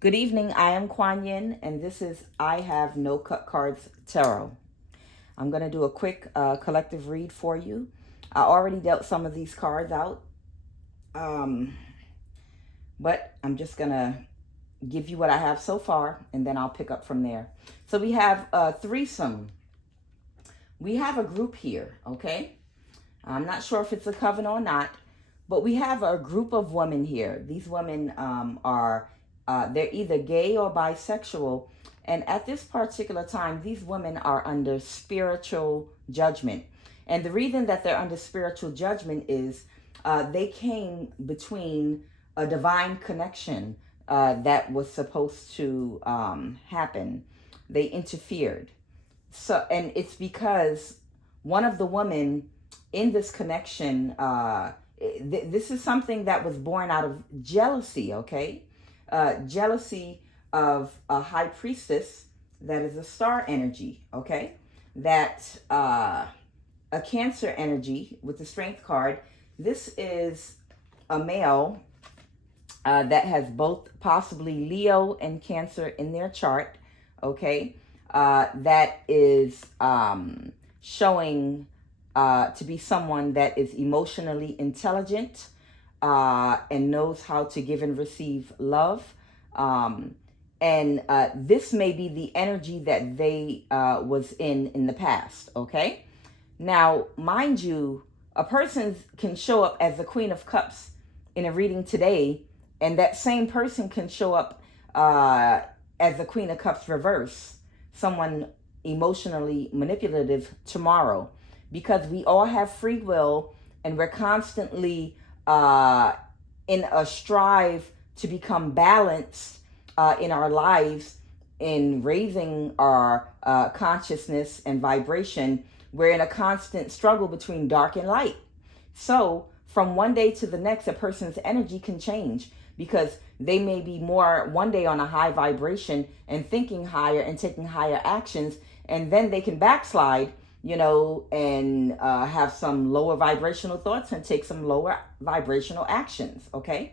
Good evening, I am QUAN, and this is I Have No Cut Cards Tarot. I'm going to do a quick collective read for you. I already dealt some of these cards out, but I'm just going to give you what I have so far, and then I'll pick up from there. So we have a threesome. We have a group here, okay? I'm not sure if it's a coven or not, but we have a group of women here. These women they're either gay or bisexual. And at this particular time, these women are under spiritual judgment. And the reason that they're under spiritual judgment is they came between a divine connection that was supposed to happen. They interfered. So, and it's because one of the women in this connection, this is something that was born out of jealousy, okay? Jealousy of a high priestess that is a star energy, okay? That a Cancer energy with the Strength card. This is a male that has both possibly Leo and Cancer in their chart, okay? That is showing to be someone that is emotionally intelligent, and knows how to give and receive love. And this may be the energy that they was in the past, okay? Now, mind you, a person can show up as the Queen of Cups in a reading today, and that same person can show up as the Queen of Cups reverse, someone emotionally manipulative tomorrow, because we all have free will, and we're constantly in a strive to become balanced in our lives, in raising our consciousness and vibration. We're in a constant struggle between dark and light. So from one day to the next, a person's energy can change, because they may be more one day on a high vibration and thinking higher and taking higher actions, and then they can backslide, you know, and have some lower vibrational thoughts and take some lower vibrational actions, okay?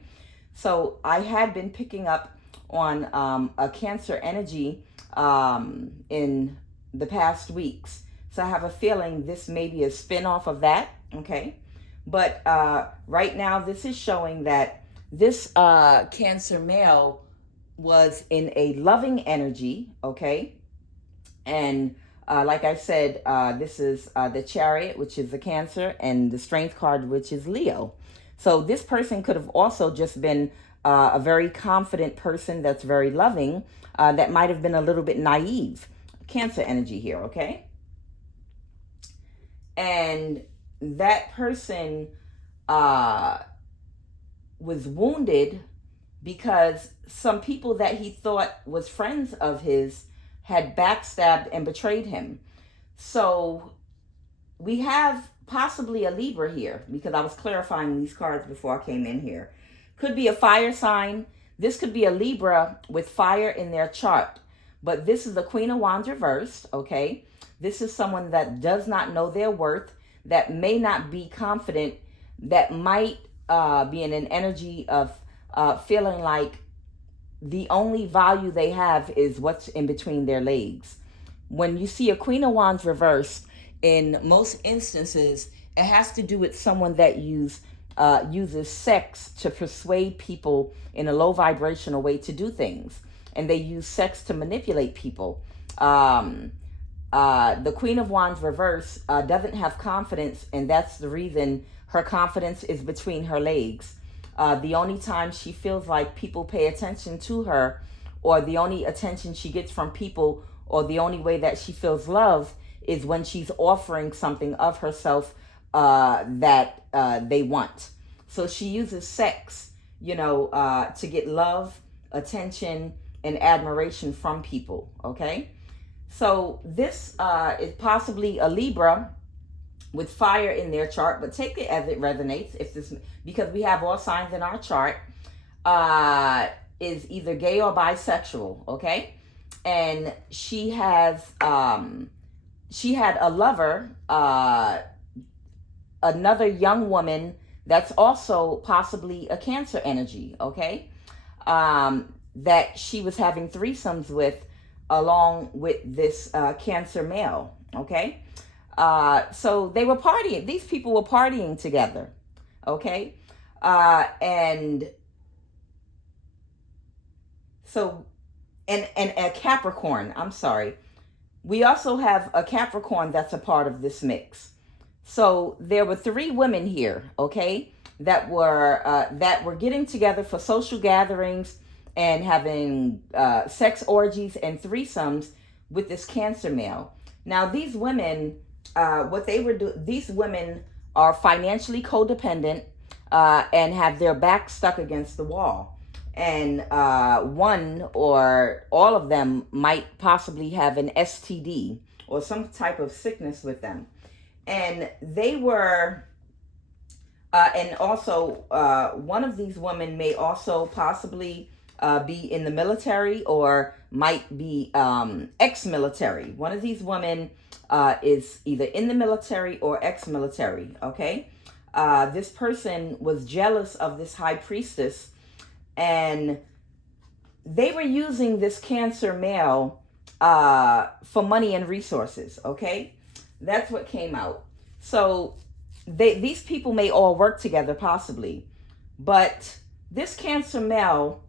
So I had been picking up on a Cancer energy in the past weeks. So I have a feeling this may be a spin-off of that, okay? But right now, this is showing that this Cancer male was in a loving energy, okay? And like I said, this is the Chariot, which is the Cancer, and the Strength card, which is Leo. So this person could have also just been a very confident person that's very loving, that might have been a little bit naive. Cancer energy here, okay? And that person was wounded because some people that he thought was friends of his had backstabbed and betrayed him. So we have possibly a Libra here, because I was clarifying these cards before I came in here. Could be a fire sign. This could be a Libra with fire in their chart. But this is the Queen of Wands reversed, okay? This is someone that does not know their worth, that may not be confident, that might be in an energy of feeling like the only value they have is what's in between their legs. When you see a Queen of Wands reversed, in most instances, it has to do with someone that uses sex to persuade people in a low vibrational way to do things. And they use sex to manipulate people. The Queen of Wands reverse doesn't have confidence, and that's the reason her confidence is between her legs. The only time she feels like people pay attention to her, or the only attention she gets from people, or the only way that she feels love, is when she's offering something of herself that they want. So she uses sex, you know, to get love, attention, and admiration from people, okay? So this is possibly a Libra with fire in their chart, but take it as it resonates. If this, because we have all signs in our chart, is either gay or bisexual, okay? And she had a lover, another young woman that's also possibly a Cancer energy, okay? that she was having threesomes with, along with this Cancer male. Okay, so they were partying. These people were partying together. Okay, and so and a Capricorn. I'm sorry. We also have a Capricorn that's a part of this mix. So there were 3 women here, okay, that were getting together for social gatherings and having sex orgies and threesomes with this Cancer male. Now these women, what they were doing, these women are financially codependent and have their back stuck against the wall. And one or all of them might possibly have an STD or some type of sickness with them. And they were, and also one of these women may also possibly be in the military or might be ex-military. One of these women is either in the military or ex-military, okay? This person was jealous of this high priestess, and they were using this Cancer male for money and resources, okay? That's what came out. So these people may all work together possibly, but this Cancer male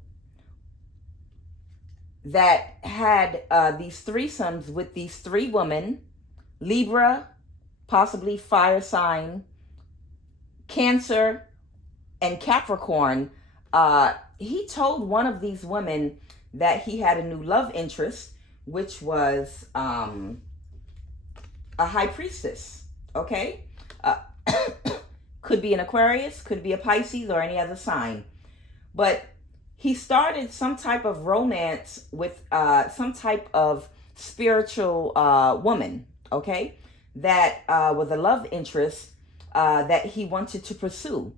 that had these threesomes with these 3 women, Libra, possibly fire sign, Cancer, and Capricorn, he told one of these women that he had a new love interest, which was a high priestess, okay? Could be an Aquarius, could be a Pisces, or any other sign. But he started some type of romance with some type of spiritual woman, okay? That was a love interest that he wanted to pursue.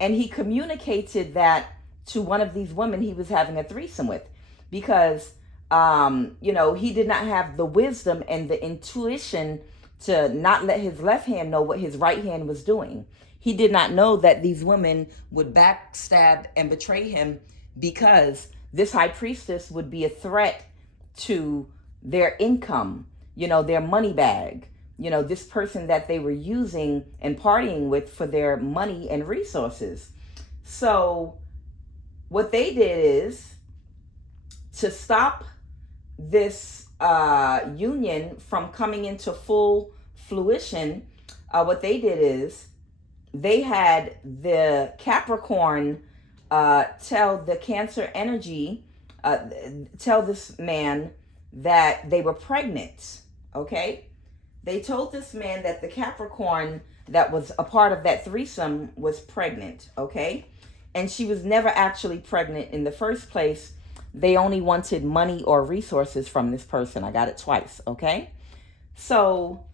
And he communicated that to one of these women he was having a threesome with, because he did not have the wisdom and the intuition to not let his left hand know what his right hand was doing. He did not know that these women would backstab and betray him, because this high priestess would be a threat to their income, their money bag, this person that they were using and partying with for their money and resources. So what they did is, to stop this union from coming into full fruition, what they did is they had the Capricorn tell the Cancer energy, tell this man that they were pregnant, okay? They told this man that the Capricorn that was a part of that threesome was pregnant, okay? And she was never actually pregnant in the first place. They only wanted money or resources from this person. I got it twice, okay? So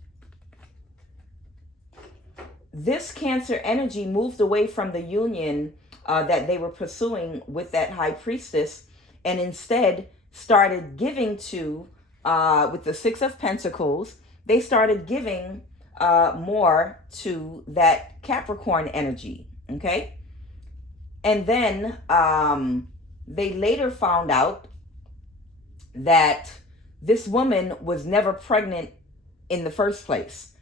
this Cancer energy moved away from the union that they were pursuing with that high priestess, and instead started giving to, with the 6 of Pentacles, they started giving more to that Capricorn energy, okay? And then they later found out that this woman was never pregnant in the first place.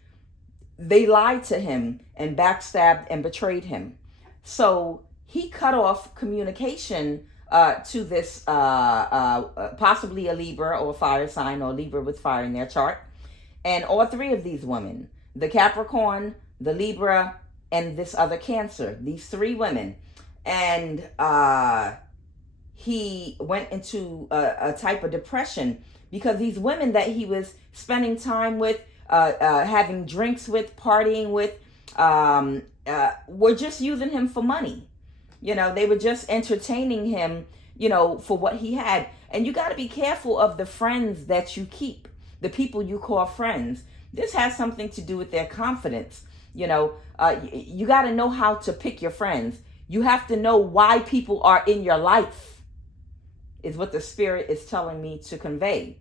They lied to him and backstabbed and betrayed him. So he cut off communication to this possibly a Libra or a fire sign, or Libra with fire in their chart. And all 3 of these women, the Capricorn, the Libra, and this other Cancer, these 3 women. And he went into a type of depression, because these women that he was spending time with, having drinks with, partying with, were just using him for money. They were just entertaining him, for what he had. And you got to be careful of the friends that you keep, the people you call friends. This has something to do with their confidence. You got to know how to pick your friends. You have to know why people are in your life, is what the Spirit is telling me to convey.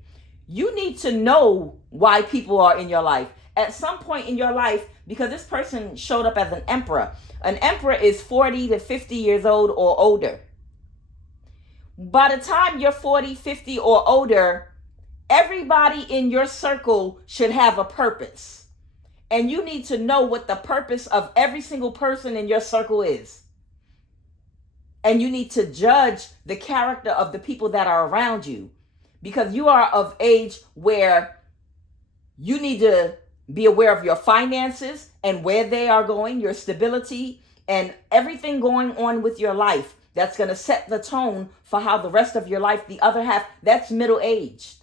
You need to know why people are in your life. At some point in your life, because this person showed up as an emperor. An emperor is 40 to 50 years old or older. By the time you're 40, 50, or older, everybody in your circle should have a purpose. And you need to know what the purpose of every single person in your circle is. And you need to judge the character of the people that are around you, because you are of age where you need to be aware of your finances and where they are going, your stability, and everything going on with your life that's going to set the tone for how the rest of your life, the other half, that's middle-aged.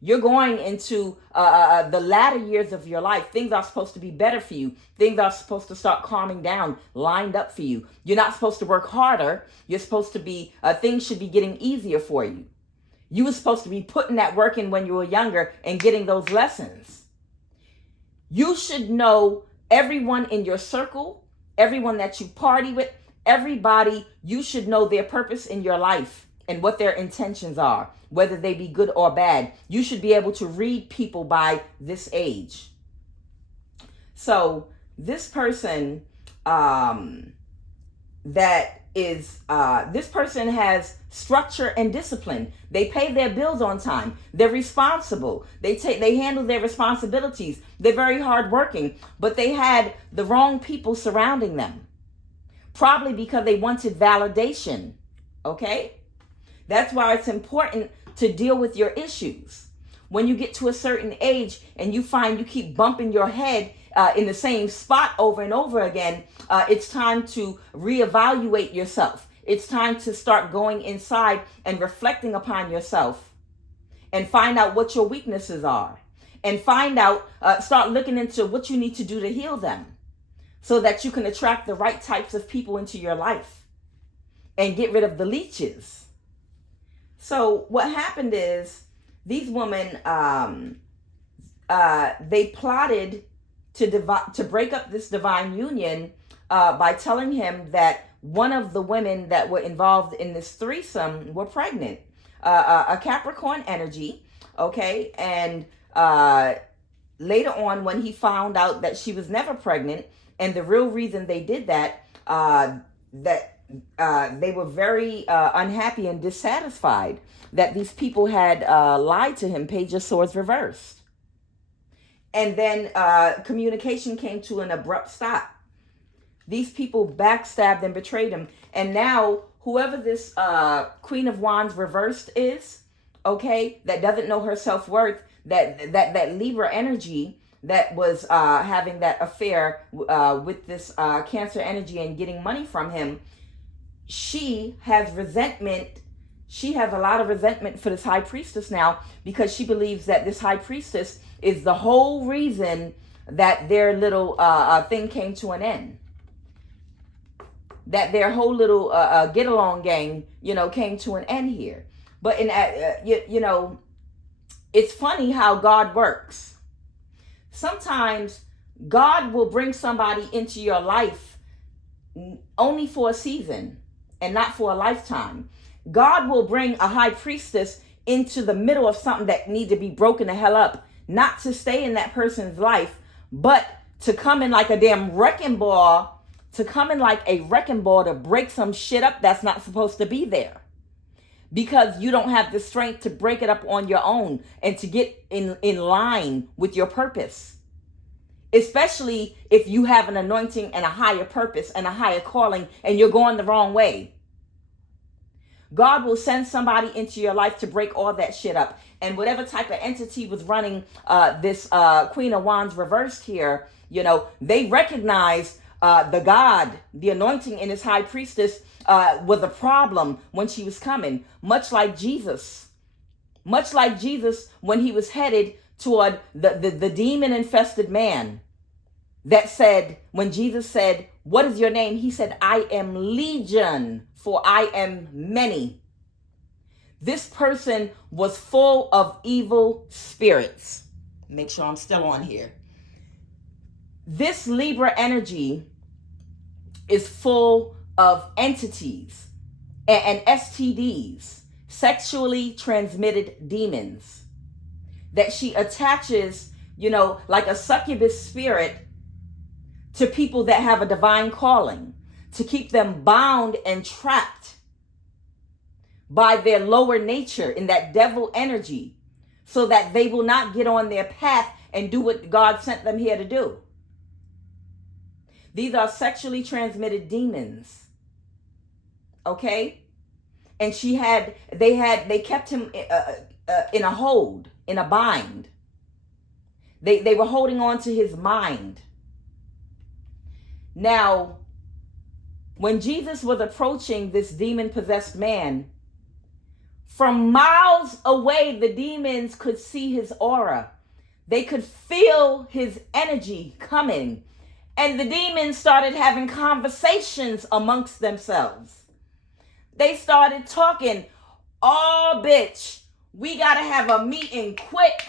You're going into the latter years of your life. Things are supposed to be better for you. Things are supposed to start calming down, lined up for you. You're not supposed to work harder. You're supposed to be, things should be getting easier for you. You were supposed to be putting that work in when you were younger and getting those lessons. You should know everyone in your circle, everyone that you party with, everybody. You should know their purpose in your life and what their intentions are, whether they be good or bad. You should be able to read people by this age. So this person this person has structure and discipline. They pay their bills on time. They're responsible. They handle their responsibilities. They're very hardworking, but they had the wrong people surrounding them. Probably because they wanted validation. Okay? That's why it's important to deal with your issues. When you get to a certain age and you find you keep bumping your head in the same spot over and over again, it's time to reevaluate yourself. It's time to start going inside and reflecting upon yourself and find out what your weaknesses are, and start looking into what you need to do to heal them so that you can attract the right types of people into your life and get rid of the leeches. So what happened is these women, they plotted to break up this divine union by telling him that one of the women that were involved in this threesome were pregnant, a Capricorn energy, okay? And later on, when he found out that she was never pregnant, and the real reason they did that, they were very unhappy and dissatisfied that these people had lied to him, Page of Swords reversed. And then communication came to an abrupt stop. These people backstabbed and betrayed him. And now, whoever this Queen of Wands reversed is, okay, that doesn't know her self-worth, that Libra energy that was having that affair with this Cancer energy and getting money from him, she has resentment. She has a lot of resentment for this high priestess now, because she believes that this high priestess is the whole reason that their little thing came to an end. That their whole little get-along gang, came to an end here. But it's funny how God works. Sometimes God will bring somebody into your life only for a season and not for a lifetime. God will bring a high priestess into the middle of something that need to be broken the hell up, not to stay in that person's life, but to come in like a damn wrecking ball, to break some shit up that's not supposed to be there. Because you don't have the strength to break it up on your own and to get in line with your purpose. Especially if you have an anointing and a higher purpose and a higher calling and you're going the wrong way. God will send somebody into your life to break all that shit up. And whatever type of entity was running this Queen of Wands reversed here, they recognized the God, the anointing in his high priestess was a problem when she was coming. Much like Jesus when he was headed toward the demon-infested man that said, when Jesus said, "What is your name?" He said, "I am Legion, for I am many." This person was full of evil spirits. Make sure I'm still on here. This Libra energy is full of entities and STDs, sexually transmitted demons, that she attaches, like a succubus spirit to people that have a divine calling, to keep them bound and trapped by their lower nature in that devil energy, so that they will not get on their path and do what God sent them here to do. These are sexually transmitted demons. Okay? And they kept him in a hold, in a bind. They were holding on to his mind. Now, when Jesus was approaching this demon-possessed man, from miles away, the demons could see his aura. They could feel his energy coming. And the demons started having conversations amongst themselves. They started talking, "Oh, bitch, we got to have a meeting quick.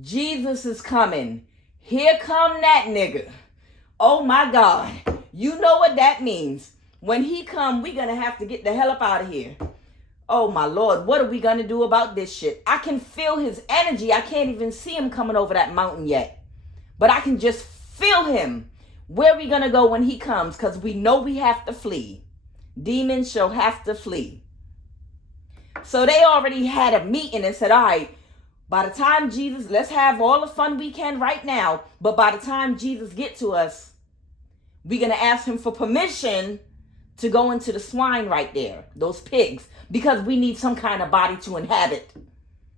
Jesus is coming. Here come that nigga. Oh, my God. You know what that means. When he come, we're going to have to get the hell up out of here. Oh, my Lord, what are we going to do about this shit?" I can feel his energy. I can't even see him coming over that mountain yet. But I can just feel him. Where are we going to go when he comes? Because we know we have to flee. Demons shall have to flee. So they already had a meeting and said, all right, by the time Jesus, let's have all the fun we can right now. But by the time Jesus get to us, we're going to ask him for permission to go into the swine right there, those pigs, because we need some kind of body to inhabit.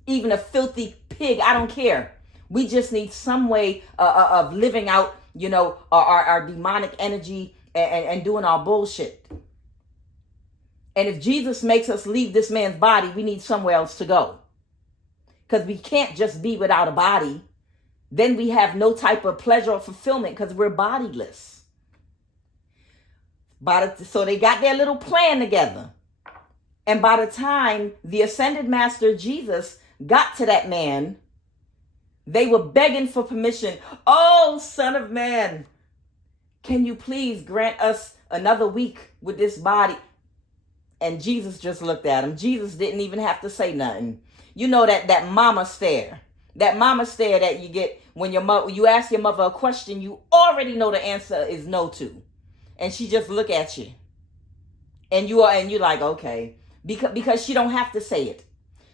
Even a filthy pig, I don't care. We just need some way of living out, our demonic energy and doing our bullshit. And if Jesus makes us leave this man's body, we need somewhere else to go. Because we can't just be without a body. Then we have no type of pleasure or fulfillment because we're bodiless. So they got their little plan together. And by the time the ascended master Jesus got to that man, they were begging for permission. "Oh, Son of Man, can you please grant us another week with this body?" And Jesus just looked at him. Jesus didn't even have to say nothing. You know that mama stare. That mama stare that you get when you ask your mother a question you already know the answer is no to. And she just look at you. And you're like, okay. Because she don't have to say it.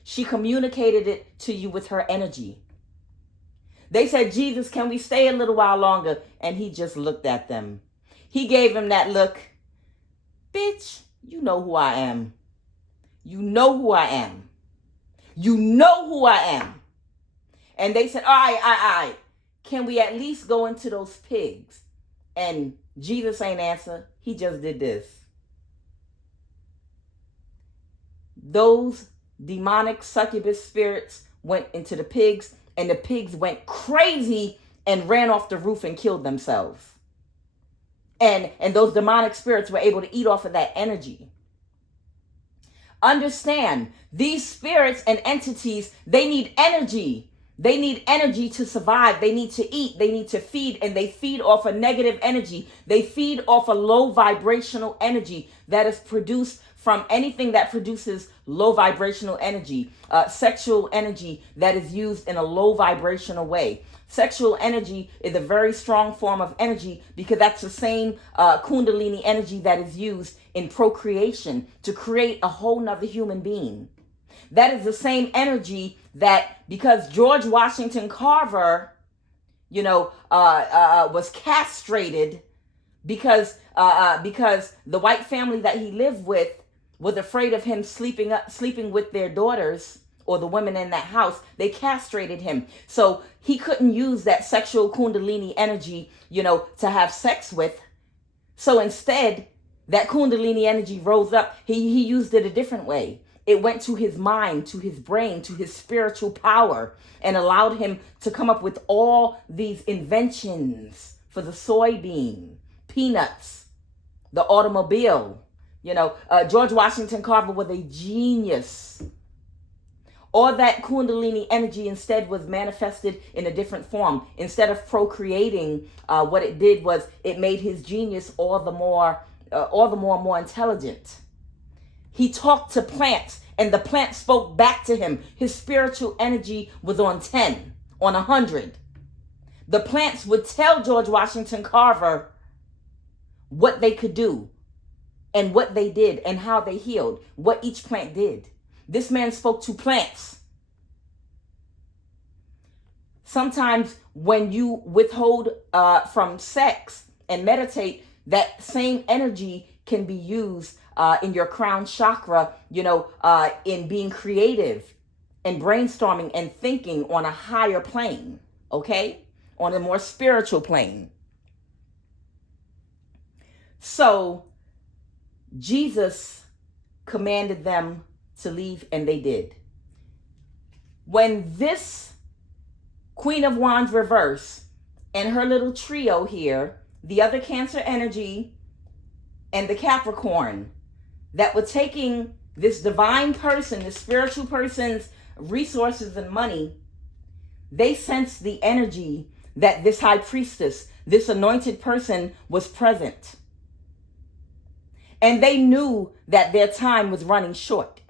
She communicated it to you with her energy. They said, "Jesus, can we stay a little while longer?" And he just looked at them. He gave him that look. "Bitch, you know who I am. You know who I am. You know who I am." And they said, all right. Can we at least go into those pigs? And Jesus ain't answer. He just did this. Those demonic succubus spirits went into the pigs, and the pigs went crazy and ran off the roof and killed themselves. And those demonic spirits were able to eat off of that energy. Understand, these spirits and entities, they need energy. They need energy to survive. They need to eat. They need to feed. And they feed off a negative energy. They feed off a low vibrational energy that is produced from anything that produces low vibrational energy. Sexual energy that is used in a low vibrational way. Sexual energy is a very strong form of energy because that's the same Kundalini energy that is used in procreation to create a whole nother human being. That is the same energy that, because George Washington Carver, was castrated because the white family that he lived with was afraid of him sleeping with their daughters or the women in that house. They castrated him. So he couldn't use that sexual Kundalini energy, to have sex with. So instead, that Kundalini energy rose up. He used it a different way. It went to his mind, to his brain, to his spiritual power, and allowed him to come up with all these inventions for the soybean, peanuts, the automobile. George Washington Carver was a genius. All that Kundalini energy instead was manifested in a different form. Instead of procreating, what it did was it made his genius all the more intelligent. He talked to plants, and the plants spoke back to him. His spiritual energy was on 10, on 100. The plants would tell George Washington Carver what they could do. and what they did and how they healed, what each plant did. This man spoke to plants. Sometimes when you withhold from sex and meditate, that same energy can be used in your crown chakra, in being creative and brainstorming and thinking on a higher plane, okay? On a more spiritual plane. So Jesus commanded them to leave, and they did. When this Queen of Wands reverse and her little trio here, the other Cancer energy and the Capricorn, that were taking this divine person, this spiritual person's resources and money, they sensed the energy that this high priestess, this anointed person, was present. And they knew that their time was running short.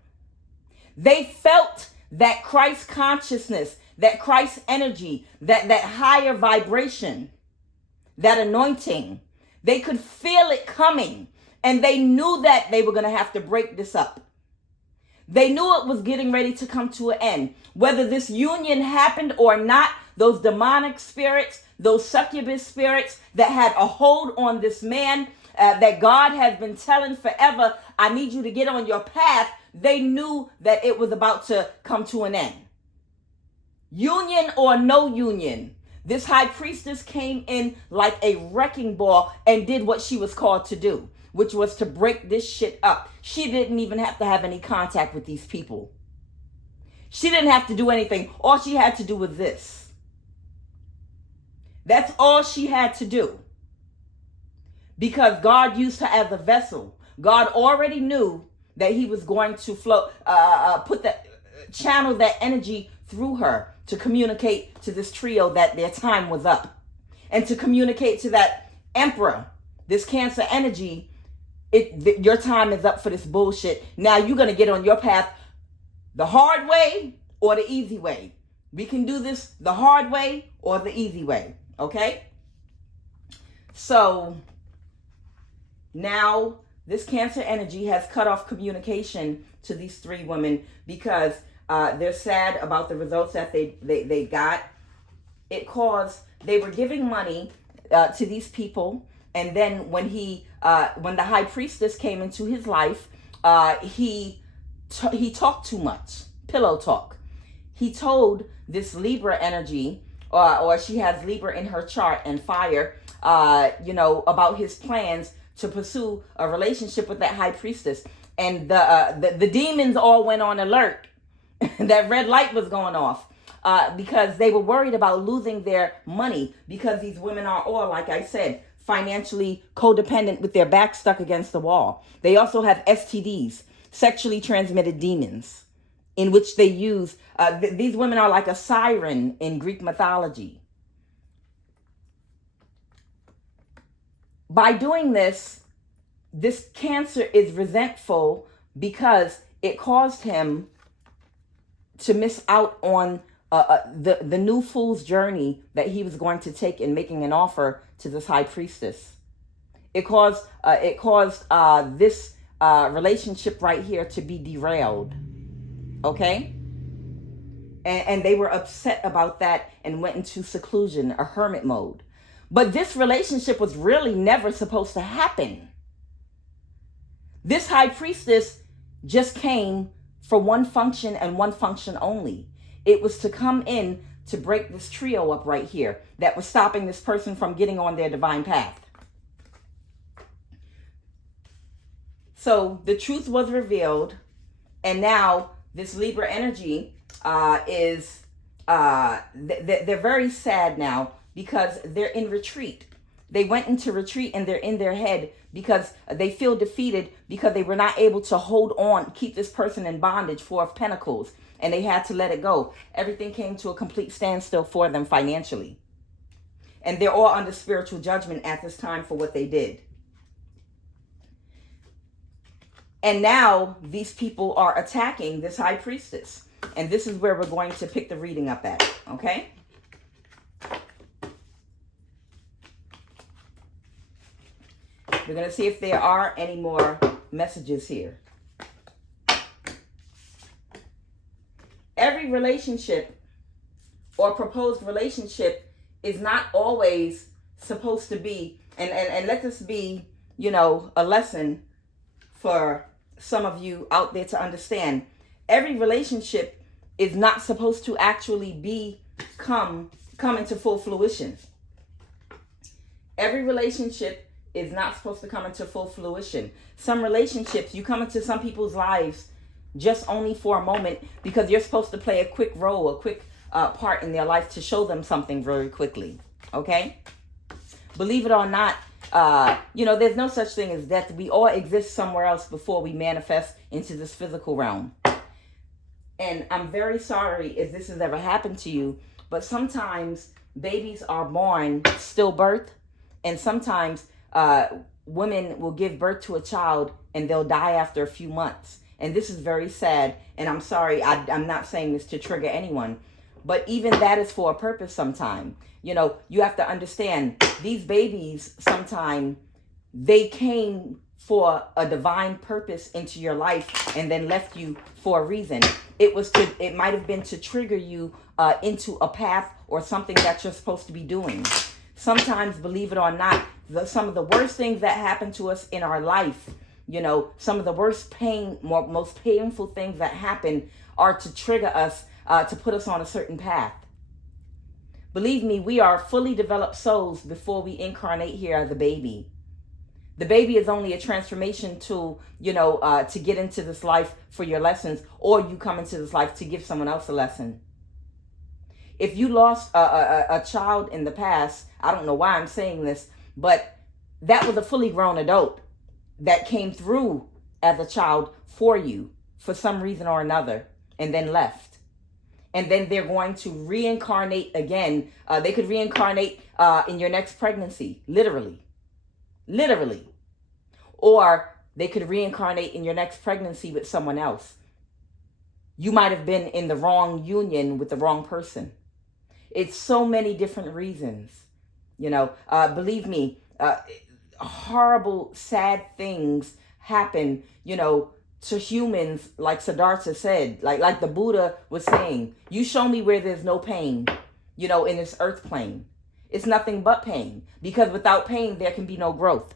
They felt that Christ consciousness, that Christ energy, that higher vibration, that anointing. They could feel it coming, and they knew that they were going to have to break this up. They knew it was getting ready to come to an end. Whether this union happened or not, those demonic spirits, those succubus spirits that had a hold on this man, that God has been telling forever, I need you to get on your path, they knew that it was about to come to an end. Union or no union, this high priestess came in like a wrecking ball and did what she was called to do, which was to break this shit up. She didn't even have to have any contact with these people. She didn't have to do anything. All she had to do was this. That's all she had to do. Because God used her as a vessel. God already knew that he was going to channel that energy through her to communicate to this trio that their time was up. And to communicate to that emperor, this Cancer energy, your time is up for this bullshit. Now you're going to get on your path the hard way or the easy way. We can do this the hard way or the easy way. Okay? So now this Cancer energy has cut off communication to these three women because they're sad about the results that they got. They were giving money to these people, and then when the high priestess came into his life, he talked too much, pillow talk. He told this Libra energy, or she has Libra in her chart and fire, about his plans to pursue a relationship with that high priestess. And the demons all went on alert. That red light was going off because they were worried about losing their money, because these women are all, like I said, financially codependent with their back stuck against the wall. They also have STDs, sexually transmitted demons, in which they use, these women are like a siren in Greek mythology. By doing this Cancer is resentful because it caused him to miss out on the new fool's journey that he was going to take in making an offer to this high priestess. It caused this relationship right here to be derailed. Okay? And they were upset about that and went into seclusion, a hermit mode. But this relationship was really never supposed to happen. This high priestess just came for one function and one function only. It was to come in to break this trio up right here that was stopping this person from getting on their divine path. So the truth was revealed, and now this Libra energy they're very sad now because they're in retreat. They went into retreat and they're in their head because they feel defeated because they were not able to hold on, keep this person in bondage, Four of Pentacles, and they had to let it go. Everything came to a complete standstill for them financially. And they're all under spiritual judgment at this time for what they did. And now these people are attacking this high priestess. And this is where we're going to pick the reading up at, okay? We're going to see if there are any more messages here. Every relationship or proposed relationship is not always supposed to be, and let this be, you know, a lesson for some of you out there to understand. Every relationship is not supposed to actually come into full fruition. Every relationship is not supposed to come into full fruition. Some relationships, you come into some people's lives just only for a moment because you're supposed to play a quick role, a quick part in their life to show them something very quickly. Okay? Believe it or not, you know, there's no such thing as death. We all exist somewhere else before we manifest into this physical realm. And I'm very sorry if this has ever happened to you, but sometimes babies are born stillbirth, and sometimes women will give birth to a child and they'll die after a few months. And this is very sad, and I'm sorry, I'm not saying this to trigger anyone, but even that is for a purpose sometime. You know, you have to understand, these babies, sometime, they came for a divine purpose into your life and then left you for a reason. It might have been to trigger you into a path or something that you're supposed to be doing. Sometimes, believe it or not, some of the worst things that happen to us in our life, you know, some of the worst most painful things that happen are to trigger us, to put us on a certain path. Believe me, we are fully developed souls before we incarnate here as a baby. The baby is only a transformation tool, you know, to get into this life for your lessons, or you come into this life to give someone else a lesson. If you lost a child in the past, I don't know why I'm saying this, but that was a fully grown adult that came through as a child for you for some reason or another and then left. And then they're going to reincarnate again. They could reincarnate in your next pregnancy, literally. Or they could reincarnate in your next pregnancy with someone else. You might have been in the wrong union with the wrong person. It's so many different reasons. You know, believe me, horrible, sad things happen, you know, to humans, like Siddhartha said, like the Buddha was saying, you show me where there's no pain, you know, in this earth plane. It's nothing but pain, because without pain, there can be no growth.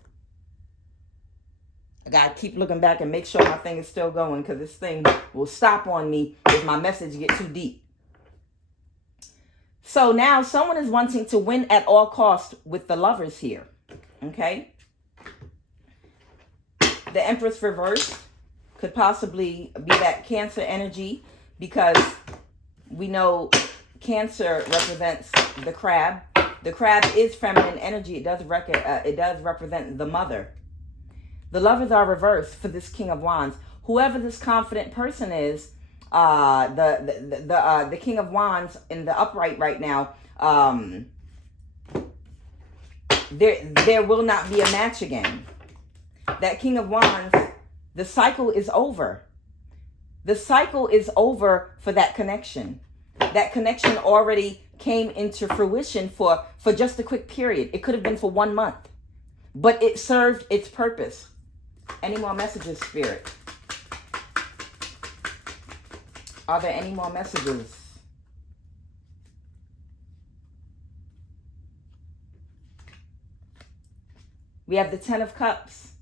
I gotta keep looking back and make sure my thing is still going, because this thing will stop on me if my message gets too deep. So now someone is wanting to win at all costs with the Lovers here. Okay? The Empress reversed could possibly be that Cancer energy, because we know Cancer represents the crab. The crab is feminine energy. It does represent the mother. The Lovers are reversed for this King of Wands. Whoever this confident person is, the King of Wands in the upright right now, there will not be a match again. That King of Wands, the cycle is over. The cycle is over for that connection. That connection already came into fruition for just a quick period. It could have been for 1 month, but it served its purpose. Any more messages, Spirit? Are there any more messages? We have the 10 of Cups.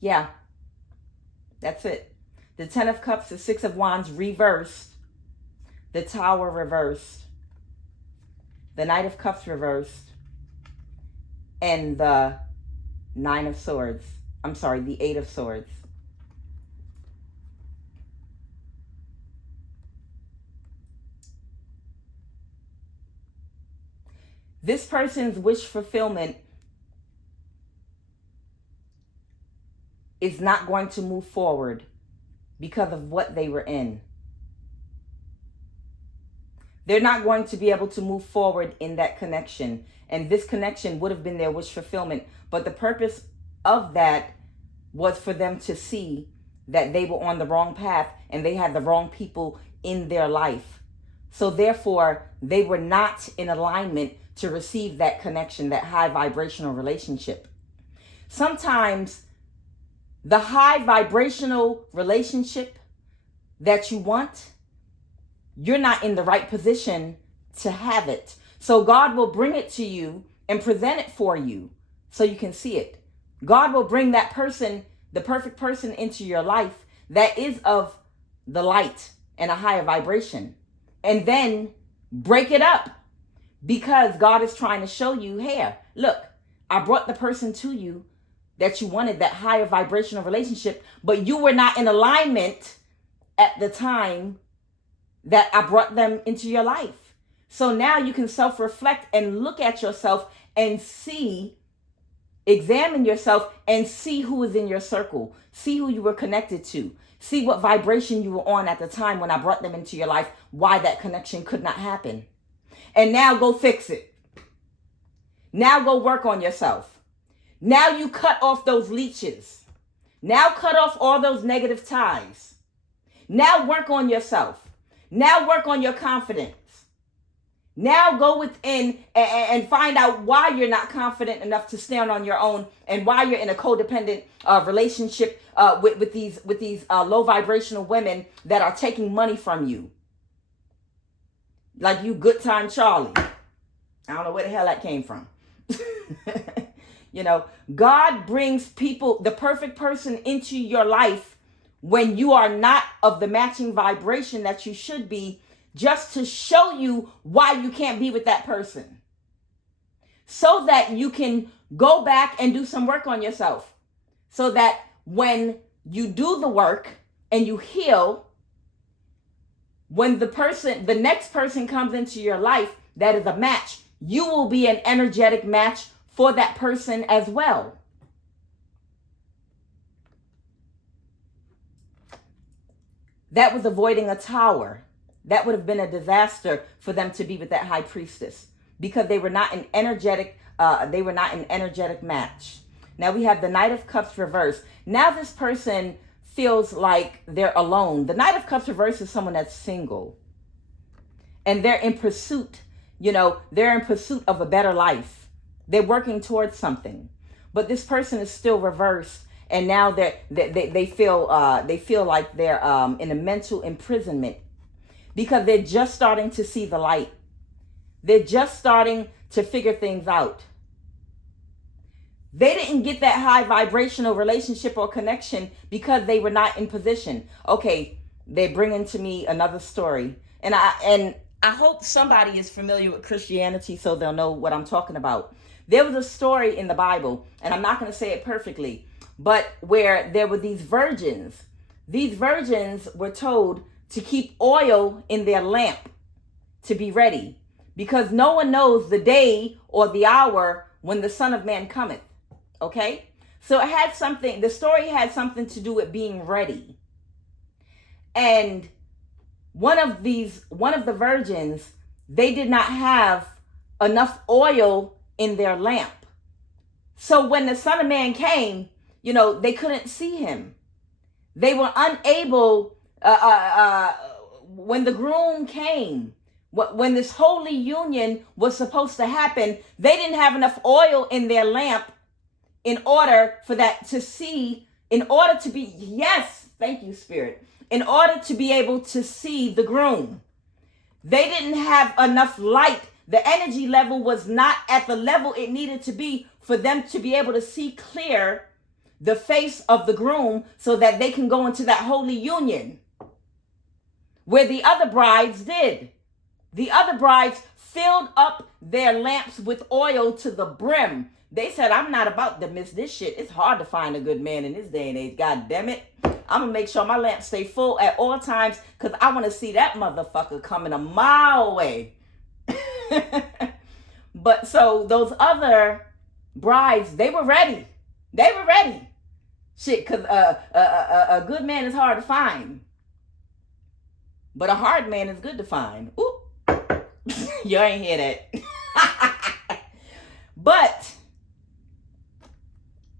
Yeah, that's it. The 10 of Cups, the 6 of Wands reversed, the Tower reversed, the Knight of Cups reversed, and the 9 of Swords. I'm sorry, the 8 of Swords. This person's wish fulfillment is not going to move forward because of what they were in. They're not going to be able to move forward in that connection. And this connection would have been their wish fulfillment. But the purpose of that was for them to see that they were on the wrong path and they had the wrong people in their life. So therefore, they were not in alignment to receive that connection, that high vibrational relationship. Sometimes the high vibrational relationship that you want, you're not in the right position to have it. So God will bring it to you and present it for you so you can see it. God will bring that person, the perfect person, into your life that is of the light and a higher vibration, and then break it up, because God is trying to show you, hey, look, I brought the person to you that you wanted, that higher vibrational relationship, but you were not in alignment at the time that I brought them into your life. So now you can self-reflect and look at yourself and see, examine yourself and see who is in your circle. See who you were connected to. See what vibration you were on at the time when I brought them into your life, why that connection could not happen. And now go fix it. Now go work on yourself. Now you cut off those leeches. Now cut off all those negative ties. Now work on yourself. Now work on your confidence. Now go within and find out why you're not confident enough to stand on your own, and why you're in a codependent relationship with these low vibrational women that are taking money from you. Like you Good Time Charlie. I don't know where the hell that came from. You know, God brings people, the perfect person, into your life when you are not of the matching vibration that you should be, just to show you why you can't be with that person, so that you can go back and do some work on yourself, so that when you do the work and you heal, when the next person comes into your life that is a match, you will be an energetic match for that person as well. That was avoiding a tower. That would have been a disaster for them to be with that high priestess, because they were not an energetic match. Now we have the Knight of Cups reversed. Now this person feels like they're alone. The Knight of Cups reversed is someone that's single, and they're in pursuit. They're in pursuit of a better life. They're working towards something, but this person is still reversed, and now they feel like they're in a mental imprisonment, because they're just starting to see the light. They're just starting to figure things out. They didn't get that high vibrational relationship or connection because they were not in position. Okay, they're bringing to me another story, and I hope somebody is familiar with Christianity so they'll know what I'm talking about. There was a story in the Bible, and I'm not going to say it perfectly, but where there were these virgins. These virgins were told to keep oil in their lamp to be ready, because no one knows the day or the hour when the Son of Man cometh. Okay? So the story had something to do with being ready. And one of the virgins, they did not have enough oil in their lamp. So when the Son of Man came, they couldn't see him. They were unable, when the groom came, when this holy union was supposed to happen, they didn't have enough oil in their lamp in order for that to see, in order to be, yes, thank you, Spirit, in order to be able to see the groom. They didn't have enough light. The energy level was not at the level it needed to be for them to be able to see clear the face of the groom, so that they can go into that holy union where the other brides did. The other brides filled up their lamps with oil to the brim. They said, I'm not about to miss this shit. It's hard to find a good man in this day and age. God damn it. I'm going to make sure my lamps stay full at all times, because I want to see that motherfucker coming a mile away. But so those other brides, they were ready. They were ready. Shit, because a good man is hard to find. But a hard man is good to find. Ooh. You ain't hear that. But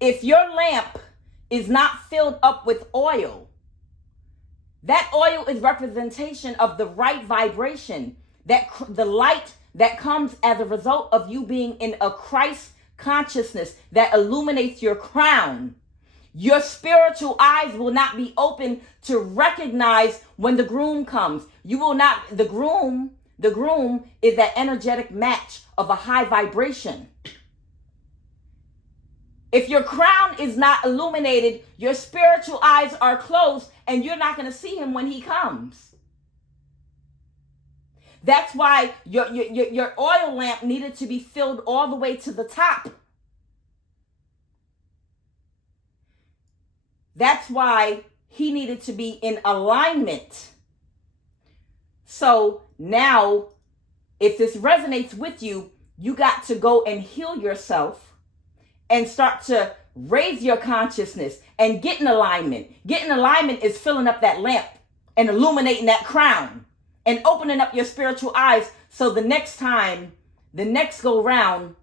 if your lamp is not filled up with oil, that oil is representation of the right vibration, that the light that comes as a result of you being in a Christ consciousness that illuminates your crown. Your spiritual eyes will not be open to recognize when the groom comes. You will not, the groom is that energetic match of a high vibration. If your crown is not illuminated, your spiritual eyes are closed and you're not going to see him when he comes. That's why your oil lamp needed to be filled all the way to the top. That's why he needed to be in alignment. So now, if this resonates with you, you got to go and heal yourself and start to raise your consciousness and get in alignment. Get in alignment is filling up that lamp and illuminating that crown and opening up your spiritual eyes, so the next time, the next go round,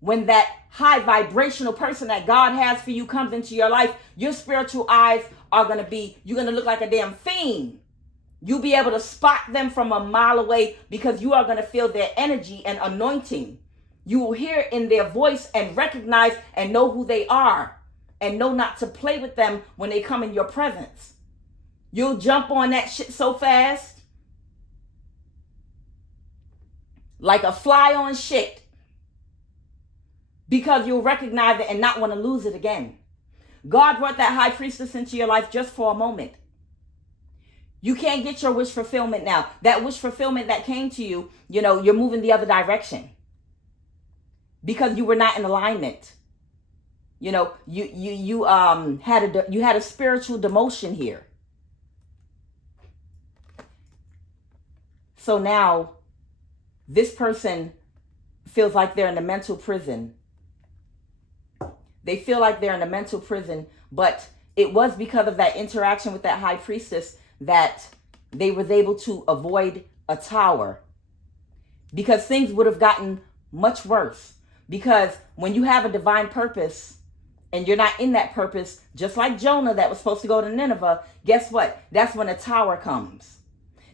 when that high vibrational person that God has for you comes into your life, your spiritual eyes are going to be, you're going to look like a damn fiend. You'll be able to spot them from a mile away because you are going to feel their energy and anointing. You will hear in their voice and recognize and know who they are and know not to play with them when they come in your presence. You'll jump on that shit so fast, like a fly on shit, because you'll recognize it and not want to lose it again. God brought that high priestess into your life just for a moment. You can't get your wish fulfillment now. That wish fulfillment that came to you, you're moving the other direction because you were not in alignment. You had a spiritual demotion here. So now this person feels like they're in a mental prison. They feel like they're in a mental prison, but it was because of that interaction with that high priestess that they was able to avoid a tower, because things would have gotten much worse. Because when you have a divine purpose and you're not in that purpose, just like Jonah that was supposed to go to Nineveh, guess what? That's when a tower comes.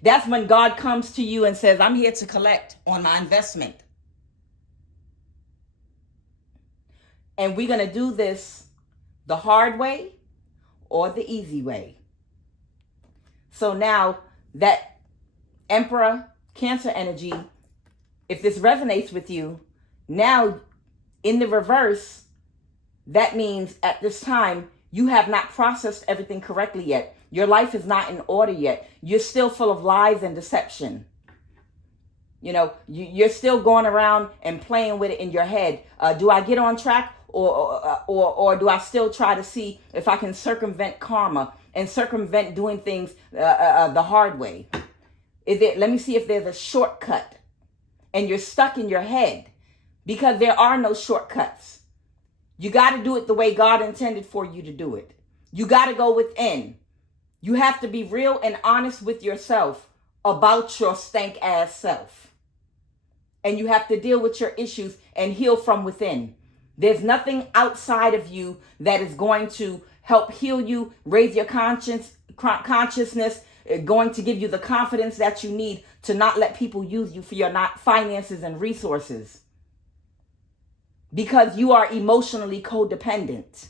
That's when God comes to you and says, I'm here to collect on my investment. And we're going to do this the hard way or the easy way. So now that Emperor Cancer energy, if this resonates with you, now in the reverse, that means at this time, you have not processed everything correctly yet. Your life is not in order yet. You're still full of lies and deception. You're still going around and playing with it in your head. Do I get on track? Or do I still try to see if I can circumvent karma and circumvent doing things the hard way? Let me see if there's a shortcut. And you're stuck in your head because there are no shortcuts. You got to do it the way God intended for you to do it. You got to go within. You have to be real and honest with yourself about your stank ass self. And you have to deal with your issues and heal from within. There's nothing outside of you that is going to help heal you, raise your consciousness, going to give you the confidence that you need to not let people use you for your finances and resources. Because you are emotionally codependent.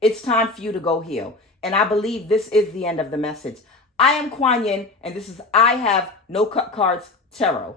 It's time for you to go heal. And I believe this is the end of the message. I am QUAN, and this is I Have No Cut Cards Tarot.